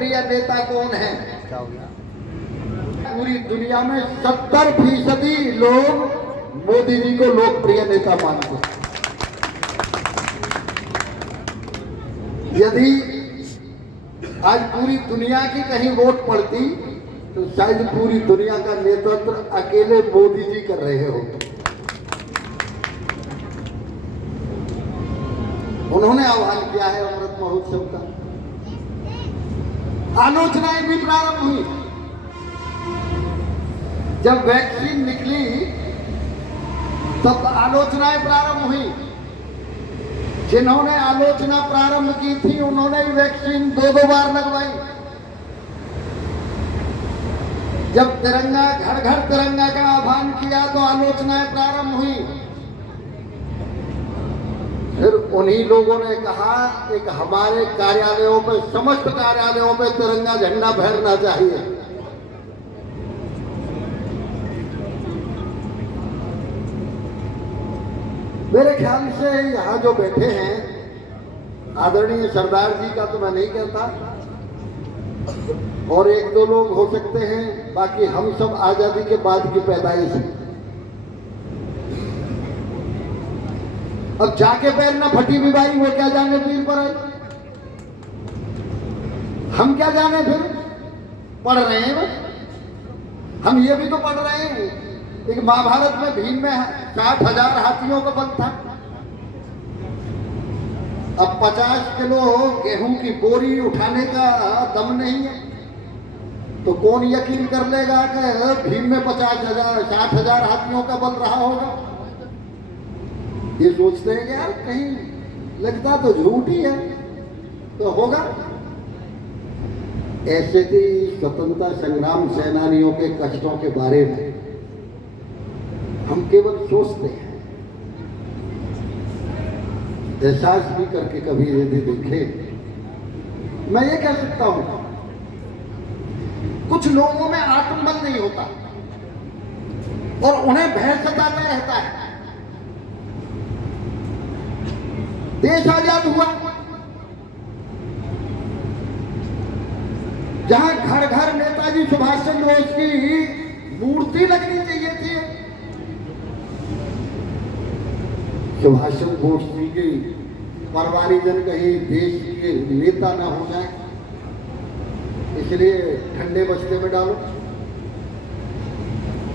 लोकप्रिय नेता कौन है? पूरी दुनिया में 70% लोग मोदी जी को लोकप्रिय नेता मानते हैं। यदि आज पूरी दुनिया की कहीं वोट पड़ती तो शायद पूरी दुनिया का नेतृत्व अकेले मोदी जी कर रहे होते। उन्होंने आह्वान किया है अमृत महोत्सव का। आलोचनाएं भी प्रारंभ हुई। जब वैक्सीन निकली तब आलोचनाएं प्रारंभ हुई। जिन्होंने आलोचना प्रारंभ की थी उन्होंने वैक्सीन 2-2 बार लगवाई। जब तिरंगा घर घर तिरंगा का आह्वान किया तो आलोचनाएं प्रारंभ हुई। फिर उन्हीं लोगों ने कहा कि हमारे कार्यालयों में, समस्त कार्यालयों में तिरंगा झंडा फहरना चाहिए। मेरे ख्याल से यहाँ जो बैठे हैं, आदरणीय सरदार जी का तो मैं नहीं कहता, और 1-2 लोग हो सकते हैं, बाकी हम सब आजादी के बाद की पैदाइश है। अब जाके पैर ना फटी भी भाई, वो क्या जाने पीर पर आई, हम क्या जाने। फिर पढ़ रहे हैं बस। हम ये भी तो पढ़ रहे हैं कि महाभारत में भीम में 60,000 हाथियों का बल था। अब 50 किलो गेहूं की बोरी उठाने का दम नहीं है तो कौन यकीन कर लेगा कि भीम में 50,000 60,000 हाथियों का बल रहा होगा। ये सोचते हैं कि यार कहीं लगता तो झूठ ही है तो होगा। ऐसे ही स्वतंत्रता संग्राम सेनानियों के कष्टों के बारे में हम केवल सोचते हैं, एहसास भी करके कभी यदि देखें। मैं ये कह सकता हूं, कुछ लोगों में आत्मबल नहीं होता और उन्हें भय सताता रहता है। देश आजाद हुआ, जहां घर घर नेताजी सुभाष चंद्र बोस की मूर्ति लगनी चाहिए थी। सुभाष चंद्र बोस जी की परवारी जन कहीं देश के नेता ना हो जाए, इसलिए ठंडे बस्ते में डालो।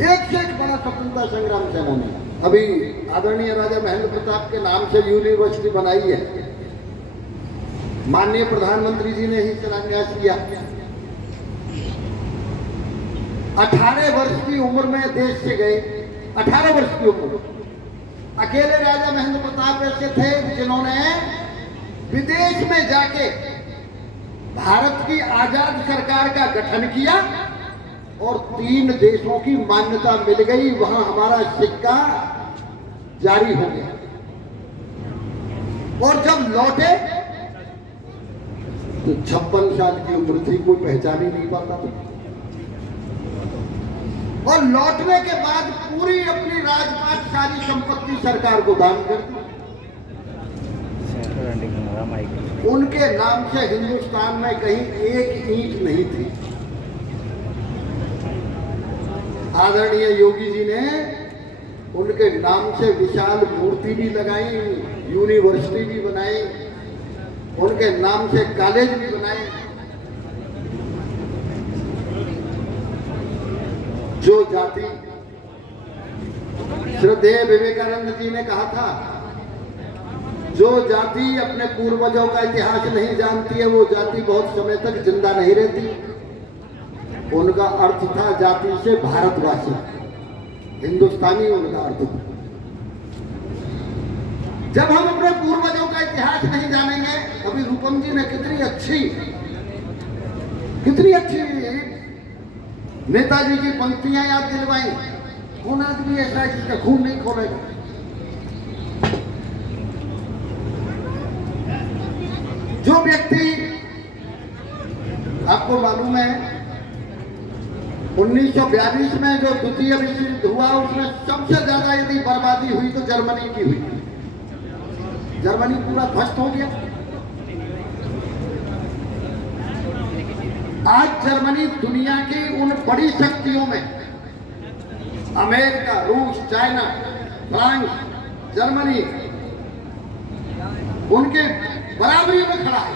एक से एक बड़ा स्वतंत्रता संग्राम सेनानी। अभी आदरणीय राजा महेंद्र प्रताप के नाम से यूनिवर्सिटी बनाई है, माननीय प्रधानमंत्री जी ने ही शिलान्यास किया। 18 वर्ष की उम्र में देश से गए। 18 वर्ष की उम्र अकेले राजा महेंद्र प्रताप ऐसे थे जिन्होंने विदेश में जाके भारत की आजाद सरकार का गठन किया और 3 देशों की मान्यता मिल गई। वहां हमारा सिक्का जारी हो गया और जब लौटे तो 56 साल की उम्र थी, कोई पहचान ही नहीं पाता था। और लौटने के बाद पूरी अपनी राजपाट सारी संपत्ति सरकार को दान कर दी। उनके नाम से हिंदुस्तान में कहीं एक ईंट नहीं थी। आदरणीय योगी जी ने उनके नाम से विशाल मूर्ति भी लगाई, यूनिवर्सिटी भी बनाई, उनके नाम से कॉलेज भी बनाए। जो जाति, श्रद्धेय विवेकानंद जी ने कहा था, जो जाति अपने पूर्वजों का इतिहास नहीं जानती है वो जाति बहुत समय तक जिंदा नहीं रहती। उनका अर्थ था जाति से भारतवासी, हिंदुस्तानी उनका अर्थ था। जब हम अपने पूर्वजों का इतिहास नहीं जानेंगे, अभी रूपम जी ने कितनी अच्छी नेताजी की पंक्तियां याद दिलवाई। कौन आदमी ऐसा है जिसका खून नहीं खोलेगा? जो व्यक्ति, आपको मालूम है 1942 में जो द्वितीय विश्व युद्ध हुआ उसमें सबसे ज्यादा यदि बर्बादी हुई तो जर्मनी की हुई। जर्मनी पूरा ध्वस्त हो गया। आज जर्मनी दुनिया की उन बड़ी शक्तियों में, अमेरिका, रूस, चाइना, फ्रांस, जर्मनी, उनके बराबरी में खड़ा है।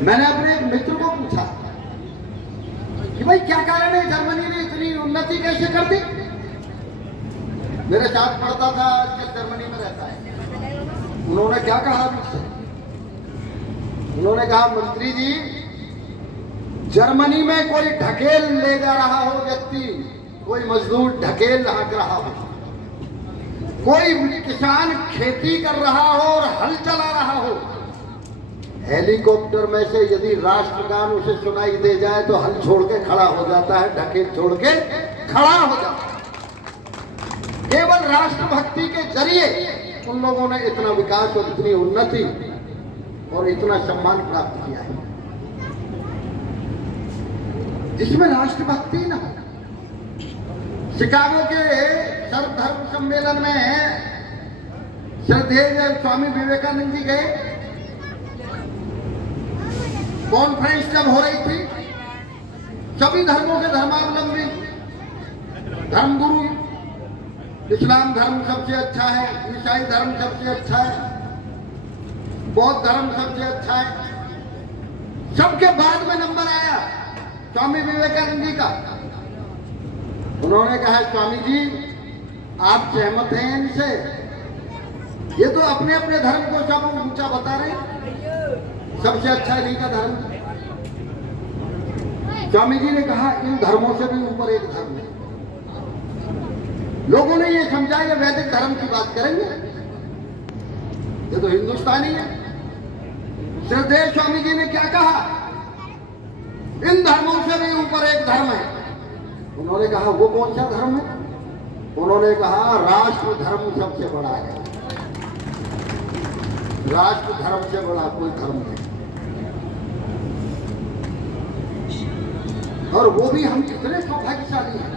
मैंने अपने एक मित्र को पूछा कि भाई क्या कारण है जर्मनी ने इतनी उन्नति कैसे कर दी? मेरे साथ पढ़ता था, आजकल जर्मनी में रहता है। उन्होंने क्या कहा मुझसे? उन्होंने कहा, मंत्री जी, जर्मनी में कोई ढकेल ले जा रहा हो व्यक्ति, कोई मजदूर ढकेल हाँक रहा हो, कोई किसान खेती कर रहा हो और हल चला रहा हो, हेलीकॉप्टर में से यदि राष्ट्रगान उसे सुनाई दे जाए तो हल छोड़ के खड़ा हो जाता है, ढकेल छोड़ के खड़ा हो जाता है। केवल राष्ट्रभक्ति के जरिए उन लोगों ने इतना विकास और इतनी उन्नति और इतना सम्मान प्राप्त किया है, जिसमें राष्ट्रभक्ति न हो। शिकागो के सर्वधर्म सम्मेलन में श्रद्धेय स्वामी विवेकानंद जी गए। कॉन्फ्रेंस जब हो रही थी, सभी धर्मों के धर्मावलंबी, धर्मगुरु, इस्लाम धर्म सबसे अच्छा है, ईसाई धर्म सबसे अच्छा है, बौद्ध धर्म सबसे अच्छा है, सबके बाद में नंबर आया स्वामी विवेकानंद जी का। उन्होंने कहा, स्वामी जी आप सहमत हैं इनसे? ये तो अपने अपने धर्म को सब ऊंचा बता रहे हैं, सबसे अच्छा इन्हीं का धर्म। स्वामी जी ने कहा, इन धर्मों से भी ऊपर एक धर्म है। लोगों ने ये समझा ये वैदिक धर्म की बात करेंगे, ये तो हिंदुस्तानी है। श्रद्धेय स्वामी जी ने क्या कहा, इन धर्मों से भी ऊपर एक धर्म है। उन्होंने कहा, वो कौन सा धर्म है? उन्होंने कहा, राष्ट्र धर्म सबसे बड़ा है, राष्ट्र धर्म से बड़ा कोई धर्म नहीं। और वो भी हम कितने सौभाग्यशाली हैं